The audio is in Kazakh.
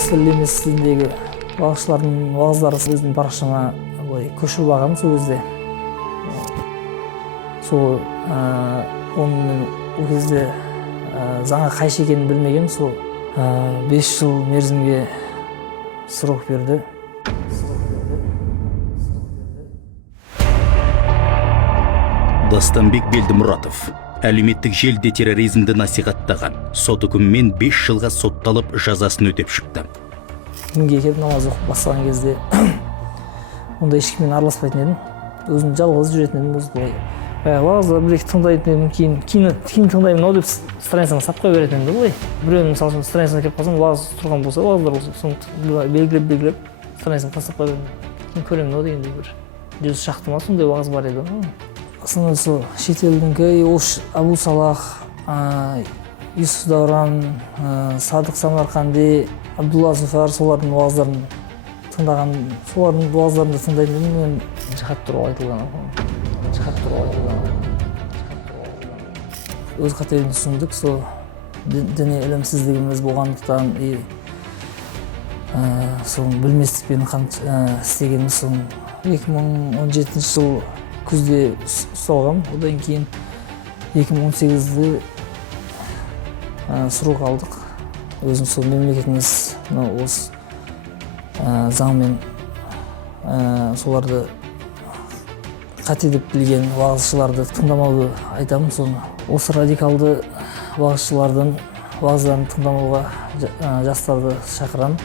дәстүрлі емес стиліндегі уағызшылардың уағыздары өзімнің парақшама көшіріп алғам сол кезде. Сол оның ол кезде заңға қайшы екенін білмеген, сол 5 жыл мерзімге срок берді. Дастанбек Белдімұратов әлеуметтік желіде терроризмді насихаттаған, сот үкімімен 5 жылға сотталып жазасын өтеп шықты. Дінге келіп намаз оқып бастаған кезде онда ешкіммен араласпайтын едім. Өзім жалғыз жүретін едім, осылай. Уағызды бір-екі тыңдайтын едім, кейін тыңдаймын ау деп страницаңа сап қоя беретін едім ғой. Біреудің мысалы үшін страницаңа келіп қалсам, уағыз тұрған болса, уағыздар болса, соны белгілеп страницаңа тастап қоя бердім. Кейін көремін ау дегендей бір 100 шақты ма сондай уағыз бар еді. Основасы шетелдіңкі Абу Салах, Юсуф Дауран, Садық Самарқанди, Абдулла Зуфар, солардың уағыздарын тыңдаған, солардың уағыздарында тыңдайтын едім. Мен жихад туралы айтылған. Өз қатерін түсіндік, сол діни ілімсіздігіміз болғандықтан сол білместікпен істегеніміз. 2017 жыл күзде ұсталғам, одан кейін 2018-де срок алдық. Өзім сол мемлекетіміз осы заңмен соларды қате деп білген уағызшыларды тыңдамауды айтамын. Соны осы радикалды уағызшылардың уағыздарын тыңдамауға жастарды шақырамын.